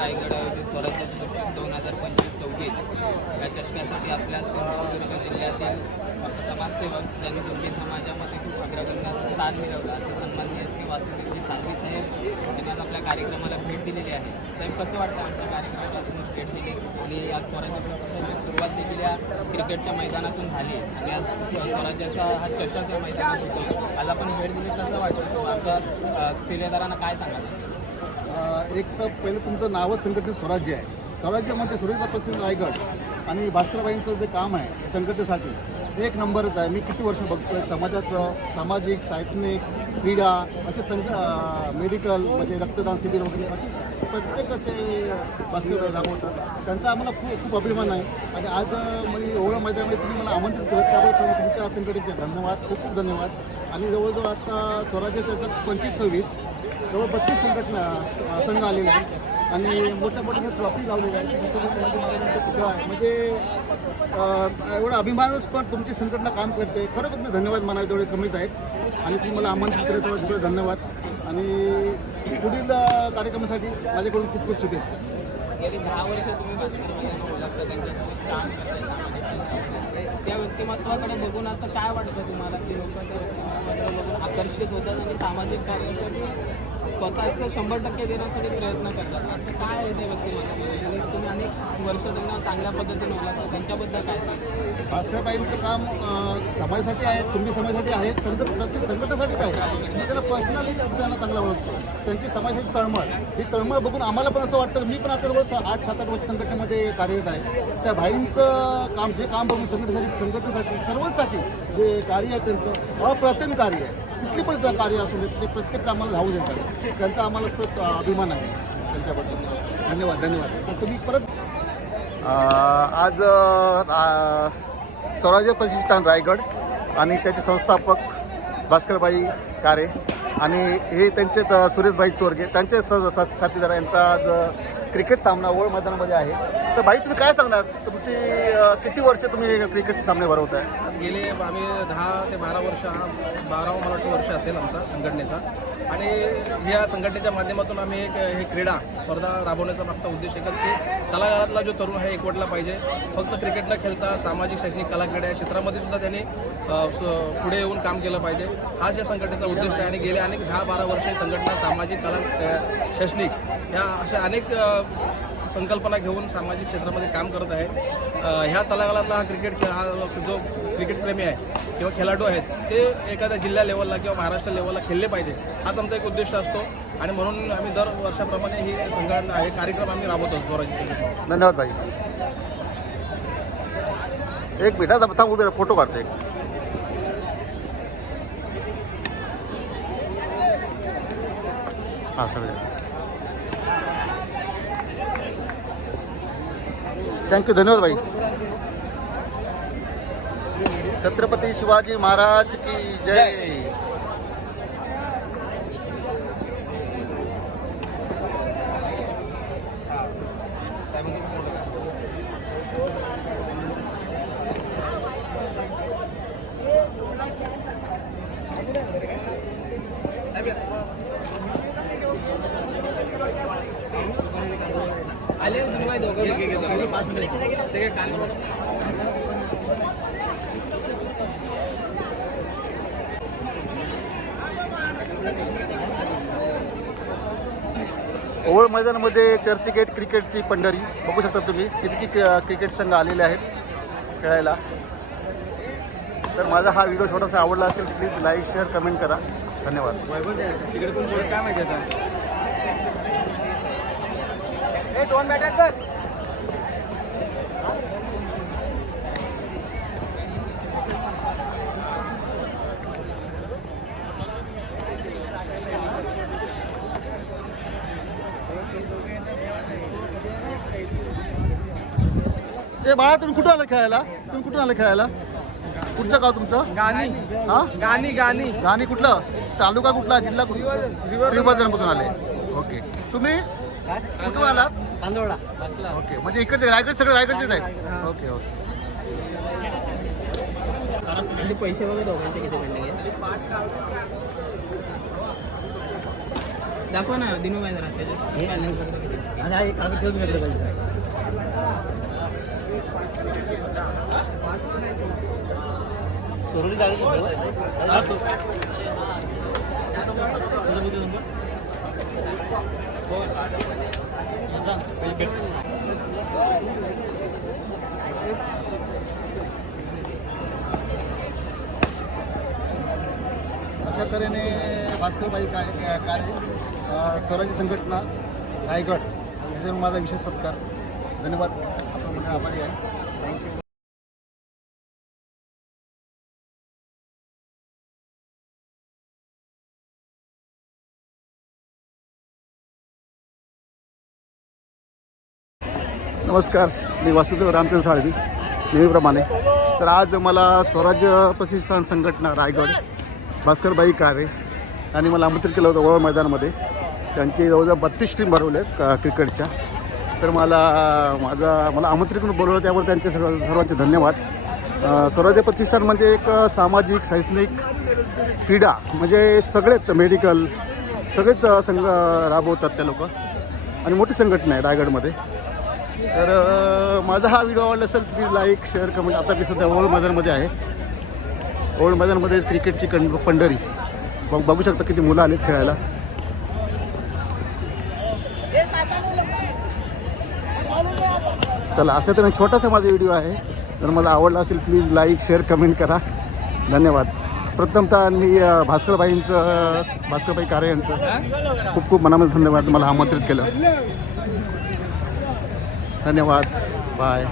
रायगड आयोजित स्वराज्य चषक दोन हजार पंचवीस सव्वीस या चषकासाठी आपल्या सिंधुदुर्ग जिल्ह्यातील समाजसेवक ज्यांनी कुणबी समाजामध्ये खूप अग्रगण्य स्थान मिळवलं असं सन्माननीय श्री वासुदेवजी साळवी साहेब यांनी आज आपल्या कार्यक्रमाला भेट दिलेली आहे. साहेब कसं वाटतं आमच्या कार्यक्रमाला भेट दिली? आणि आज स्वराज्य सुरुवात देखील या क्रिकेटच्या मैदानातून झाली आणि आज स्वराज्याचा हा चषक या मैदानात होतो. आज आपण भेट दिली कसं वाटतं? आमच्या सिलेदारांना काय सांगायचं एक तर पहिलं तुमचं नावच संघटित स्वराज्य आहे. स्वराज्य म्हणजे सूर्यदा प्रसिद्ध रायगड आणि भास्करबाईंचं जे काम आहे संघटनेसाठी एक नंबरच आहे. मी किती वर्ष बघतो आहे समाजाचं सामाजिक शैक्षणिक क्रीडा असे संघ मेडिकल म्हणजे रक्तदान शिबिर वगैरे असे प्रत्येक असे भास्करबाई दाखवतात त्यांचा आम्हाला खूप खूप अभिमान आहे. आणि आज मी एवढं मैदानामध्ये तुम्ही मला आमंत्रित केलं त्याबद्दल तुमच्या संघटनेचे धन्यवाद. खूप खूप धन्यवाद. आणि जवळजवळ आता स्वराज्य शासक पंचवीस सव्वीस जवळ बत्तीस संघटना संघ आलेले आहेत. आणि मोठ्या मोठ्या ट्रॉफी लावलेल्या आहेत छत्रपती शिवाजी महाराजांचा पुतळा आहे. म्हणजे अं, एवढा अभिमानच पण तुमची संघटना काम करते. खरंच तुम्ही धन्यवाद म्हणाले तेवढे कमीच आहेत. आणि तुम्ही मला आमंत्रित केलं तेवढे धन्यवाद. आणि पुढील कार्यक्रमासाठी माझ्याकडून खूप खूप शुभेच्छा. गेली दहा वर्ष तुम्ही ओळखता त्यांच्यासोबत काम करताय त्या व्यक्तिमत्वाकडे बघून असं काय वाटतं तुम्हाला? की लोक त्या व्यक्तिमत्वाकडे बघून आकर्षित होतात आणि सामाजिक कार्यासाठी स्वतःचं शंभर टक्के देण्यासाठी प्रयत्न करतात. आहे आणि तुम्ही अनेक वर्ष त्यांना चांगल्या पद्धतीने ओळखता. त्यांच्याबद्दल काय भास्करबाईंचं काम अं, समाजासाठी आहे तुम्ही समाजासाठी आहे संघट प्रत्येक संघटनेसाठीच आहे. मी त्याला पर्सनली त्यांना चांगला ओळखतो. त्यांची समाजाची तळमळ. ही तळमळ बघून आम्हाला पण असं वाटतं मी पण आता जवळ आठ सात आठ वर्ष संघटनेमध्ये कार्यरत आहे. त्या भाईंचं काम जे काम बघून संघटनेसाठी संघटनेसाठी सर्वांसाठी जे कार्य आहे त्यांचं अप्रतिम कार्य आहे. कुठली पण कार्य असू दे ते प्रत्येक कामाला धावू देतात. त्यांचा आम्हाला खूप अभिमान आहे. त्यांच्याबद्दल. धन्यवाद धन्यवाद. तुम्ही परत आज स्वराज्य प्रतिष्ठान रायगड आणि त्याचे संस्थापक भास्करबाई कारे आणि हे त्यांचे सुरेशभाई चोरगे त्यांचे स सा- साथीदार यांचा आज क्रिकेट सामना ओळ मैदानामध्ये आहे. तर भाई तुम्ही काय सांगणार? तुमची अ, किती वर्ष तुम्ही क्रिकेट सामने भरवताय? आज गेले आम्ही दहा ते बारा वर्ष हा बारावा मला वाटतं वर्ष असेल आमचा संघटनेचा. आणि ह्या संघटनेच्या माध्यमातून आम्ही एक हे क्रीडा स्पर्धा राबवण्याचा मागचा उद्देश एकच की तळागाळातला जो तरुण आहे एकवटला पाहिजे. फक्त क्रिकेट न खेळता सामाजिक शैक्षणिक कलाक्रीडा या क्षेत्रामध्ये सुद्धा त्यांनी अ, स- पुढे येऊन काम केलं पाहिजे. हाच या संघटनेचा उद्देश आहे. आणि गेले अनेक दहा बारा वर्ष ही संघटना सामाजिक कला अ, शैक्षणिक या अशा अनेक अ, संकल्पना घेऊन सामाजिक क्षेत्रामध्ये काम करत आहे ह्या तलागाळातला हा क्रिकेट खेळ हा जो क्रिकेटप्रेमी आहे किंवा खेळाडू आहेत ते एखाद्या जिल्हा लेवलला किंवा महाराष्ट्र लेवलला खेळले पाहिजे हाच आमचा एक उद्देश असतो. आणि म्हणून आम्ही दर वर्षाप्रमाणे ही संघटना हे कार्यक्रम आम्ही राबवत असतो धन्यवाद भाई. एक मिनिट हा, उभे फोटो काढते हां सगळे. थँक्यू धन्यवाद भाई. छत्रपती शिवाजी महाराज की जय. ओवळ मैदानामध्ये चर्चगेट क्रिकेटची पंढरी. बघू शकता तुम्ही किती कि क्रिकेट संघ आलेले आहेत खेळायला. तर माझा हा व्हिडिओ छोटासा आवडला असेल प्लीज लाईक शेअर कमेंट करा. धन्यवाद. काय माहिती आता? दोन कर ए बाळा तुम्ही कुठं आला खेळायला? तुम्ही कुठून आला खेळायला? कुठचं गाव तुमचं? गाणी. हा? गाणी गाणी. गाणी कुठलं? तालुका कुठला जिल्हा कुठला? श्रीवर्धनमधून आले. ओके. तुम्ही? कुठून आलात? तांदोळा. ओके. म्हणजे इकडचे रायगड सगळे रायगडचेच आहेत. Okay okay. पैसे वगैरे दोघांचे किती दाखवा ना दिनूभाई जरा त्याच्यात आणि हा एक कागद ठेवून घेतलं पाहिजे सोडून अशा तऱ्हेने भास्करबाई काय कार्य स्वराज्य संघटना रायगड याच्यावर माझा विशेष सत्कार. धन्यवाद. आपण आभारी आहे नमस्कार मी वासुदेव रामचंद्र साळवी नेहमीप्रमाणे. तर आज मला स्वराज्य प्रतिष्ठान संघटना रायगड भास्करबाई कारे आणि मला आमंत्रित केलं होतं ओळ मैदानामध्ये. त्यांचे जवळजवळ बत्तीस टीम भरवले क्रिकेटच्या. तर मला माझा मला आमंत्रित करून बोलवलं त्यामुळे त्यांचे सर्व सर्वांचे धन्यवाद. स्वराज्य प्रतिष्ठान म्हणजे एक सामाजिक शैक्षणिक क्रीडा म्हणजे सगळेच मेडिकल सगळेच संघ राबवतात त्या लोक. आणि मोठी संघटना आहे रायगडमध्ये. तर माझा हा व्हिडिओ आवडला असेल प्लीज लाईक शेअर कमेंट आता मी सध्या ओल्ड मैदानमध्ये आहे. ओल्ड मैदानमध्ये क्रिकेटची कं पंढरी. मग बघू शकता किती मुलं आलीत खेळायला. चला असं तर छोटासा माझा व्हिडिओ आहे. जर मला आवडला असेल प्लीज लाईक शेअर कमेंट करा. धन्यवाद. प्रथमतः मी भास्करबाईंचं भास्करबाई कारे यांचं खूप खूप मनामध्ये धन्यवाद मला आमंत्रित केलं. धन्यवाद. बाय